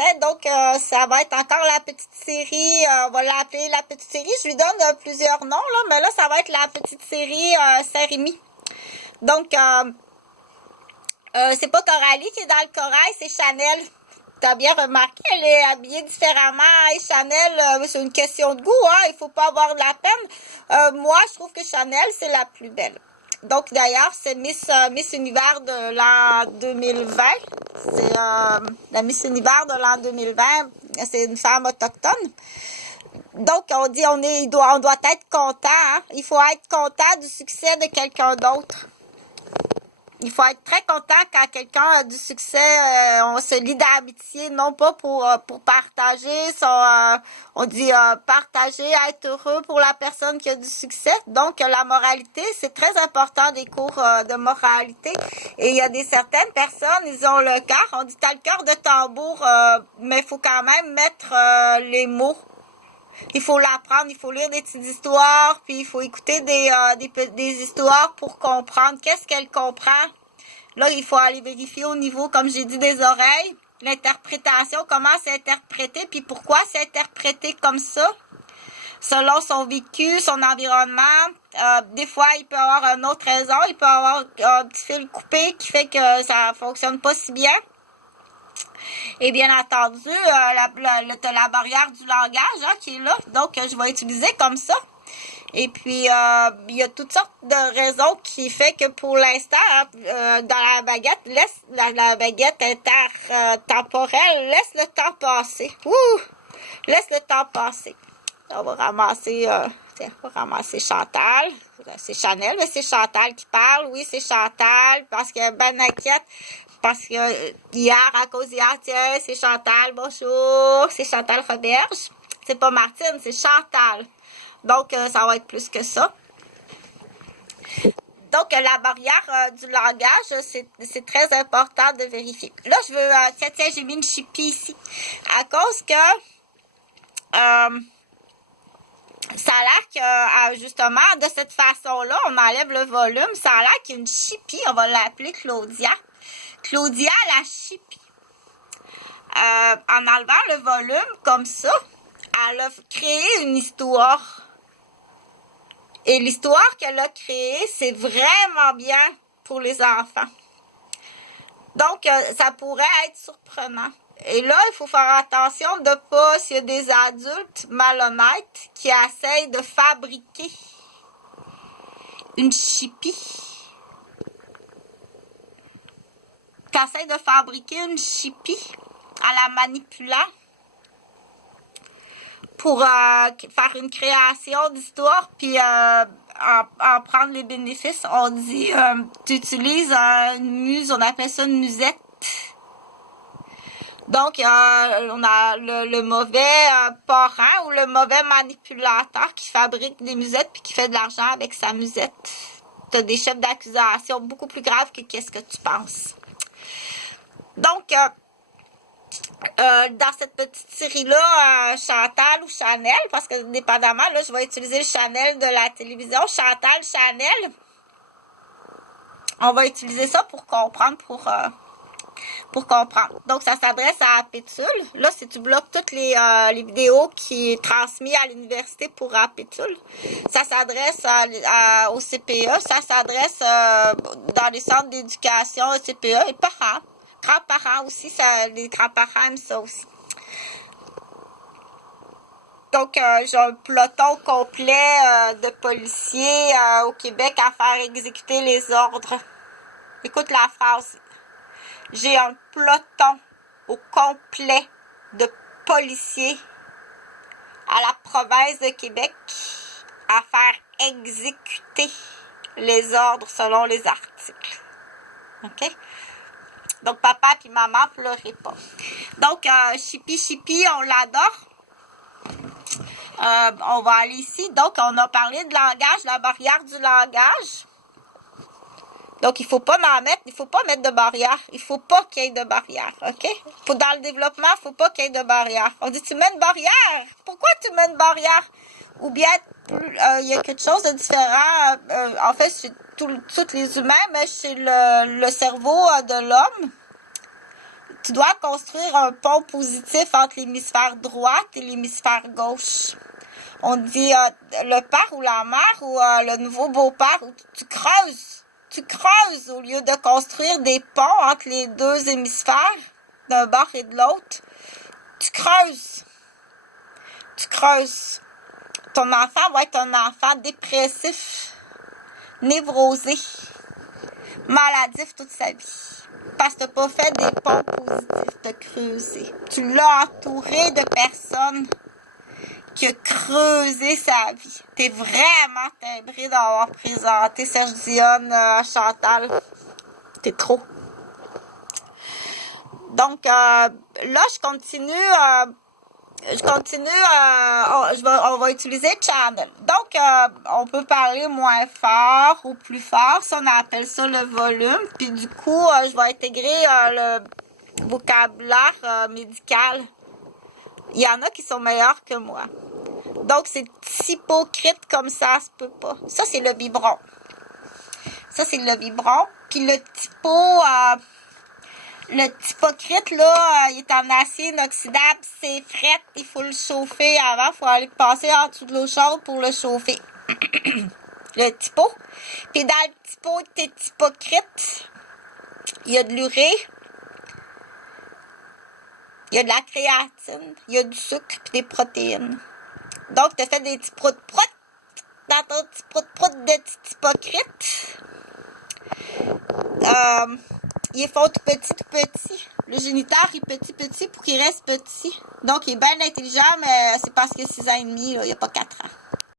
tête. Donc, ça va être encore la petite série. On va l'appeler la petite série. Je lui donne plusieurs noms, là, mais là, ça va être la petite série Saint-Rémy. Donc, c'est pas Coralie qui est dans le corail, c'est Chanel. T'as bien remarqué, elle est habillée différemment. Et Chanel, c'est une question de goût, hein. Il faut pas avoir de la peine. Moi, je trouve que Chanel, c'est la plus belle. Donc, d'ailleurs, c'est Miss Univers de l'an 2020. C'est la Miss Univers de l'an 2020. C'est une femme autochtone. Donc, on dit, on doit être content. Hein? Il faut être content du succès de quelqu'un d'autre. Il faut être très content quand quelqu'un a du succès. On se lie d'amitié, non pas pour partager on dit partager, être heureux pour la personne qui a du succès. Donc, la moralité, c'est très important des cours de moralité. Et il y a certaines personnes, ils ont le cœur, on dit t'as le cœur de tambour, mais il faut quand même mettre les mots. Il faut l'apprendre, il faut lire des petites histoires, puis il faut écouter des histoires pour comprendre qu'est-ce qu'elle comprend. Là, il faut aller vérifier au niveau, comme j'ai dit, des oreilles, l'interprétation, comment c'est interprété, puis pourquoi c'est interprété comme ça, selon son vécu, son environnement. Des fois, il peut y avoir une autre raison, il peut y avoir un petit fil coupé qui fait que ça fonctionne pas si bien. Et bien entendu, la barrière du langage qui est là. Donc, je vais utiliser comme ça. Et puis, il y a toutes sortes de raisons qui fait que pour l'instant, dans la baguette, la baguette intertemporelle, laisse le temps passer. Laisse le temps passer. On va ramasser Chantal. C'est Chanel, mais c'est Chantal qui parle. Oui, c'est Chantal, parce que ben inquiète. Parce que hier, à cause d'hier, tiens, c'est Chantal, bonjour, c'est Chantal Roberge. C'est pas Martine, c'est Chantal. Donc, ça va être plus que ça. Donc, la barrière du langage, c'est très important de vérifier. Là, je veux... tiens, j'ai mis une chipie ici. À cause que... ça a l'air que, justement, de cette façon-là, on enlève le volume. Ça a l'air qu'il y a une chipie, on va l'appeler Claudia. Claudia la chipie. En enlevant le volume comme ça, elle a créé une histoire. Et l'histoire qu'elle a créée, c'est vraiment bien pour les enfants. Donc, ça pourrait être surprenant. Et là, il faut faire attention de pas, s'il y a des adultes malhonnêtes qui essayent de fabriquer une chipie. Qui essayent de fabriquer une chipie en la manipulant pour faire une création d'histoire, puis en prendre les bénéfices. On dit, tu utilises une muse, on appelle ça une musette. Donc, on a le mauvais parent ou le mauvais manipulateur qui fabrique des musettes puis qui fait de l'argent avec sa musette. Tu as des chefs d'accusation beaucoup plus graves que qu'est-ce que tu penses. Donc, dans cette petite série-là, Chantal ou Chanel, parce que dépendamment, là, je vais utiliser le Chanel de la télévision. Chantal, Chanel. On va utiliser ça pour comprendre, pour comprendre. Donc, ça s'adresse à Pétule. Là, si tu bloques toutes les vidéos qui est transmises à l'université pour Pétule, ça s'adresse au CPE, ça s'adresse dans les centres d'éducation au CPE et parents. Grands-parents aussi, les grands-parents aiment ça aussi. Donc, j'ai un peloton complet de policiers au Québec à faire exécuter les ordres. Écoute la phrase. J'ai un peloton au complet de policiers à la province de Québec à faire exécuter les ordres selon les articles. OK? Donc, papa et maman, pleurez pas. Donc, Chippy, on l'adore. On va aller ici. Donc, on a parlé de langage, la barrière du langage. Donc, il faut pas mettre de barrière. Il faut pas qu'il y ait de barrière, OK? Dans le développement, il faut pas qu'il y ait de barrière. On dit, tu mets une barrière. Pourquoi tu mets une barrière? Ou bien, il y a quelque chose de différent. En fait, c'est tous les humains, mais chez le cerveau de l'homme, tu dois construire un pont positif entre l'hémisphère droite et l'hémisphère gauche. On dit le père ou la mère ou le nouveau beau-père, tu creuses. Tu creuses au lieu de construire des ponts entre les deux hémisphères, d'un bord et de l'autre. Tu creuses. Tu creuses. Ton enfant va être un enfant dépressif, névrosé, maladif toute sa vie. Parce que tu n'as pas fait des ponts positifs de creuser. Tu l'as entouré de personnes qui ont creusé sa vie. Tu es vraiment timbré d'avoir présenté Serge Dionne à Chantal. T'es trop. Donc, là, je continue. On va utiliser Channel. Donc, on peut parler moins fort ou plus fort, si on appelle ça le volume. Puis du coup, je vais intégrer le vocabulaire médical. Il y en a qui sont meilleurs que moi. Donc, c'est hypocrite comme ça se peut pas. Ça, c'est le biberon. Ça, c'est le biberon. Puis le typocrite, là, il est en acier inoxydable, c'est fret, il faut le chauffer avant, il faut aller passer en dessous de l'eau chaude pour le chauffer. Le typo. Puis dans le typo, t'es typocrite, il y a de l'urée, il y a de la créatine, il y a du sucre puis des protéines. Donc, tu as fait des petits prout-prout dans ton petit prout-prout de typocrite. Il est fort tout petit. Le géniteur est petit pour qu'il reste petit. Donc, il est bien intelligent, mais c'est parce qu'il a 6 ans et demi, là, il n'y a pas 4 ans.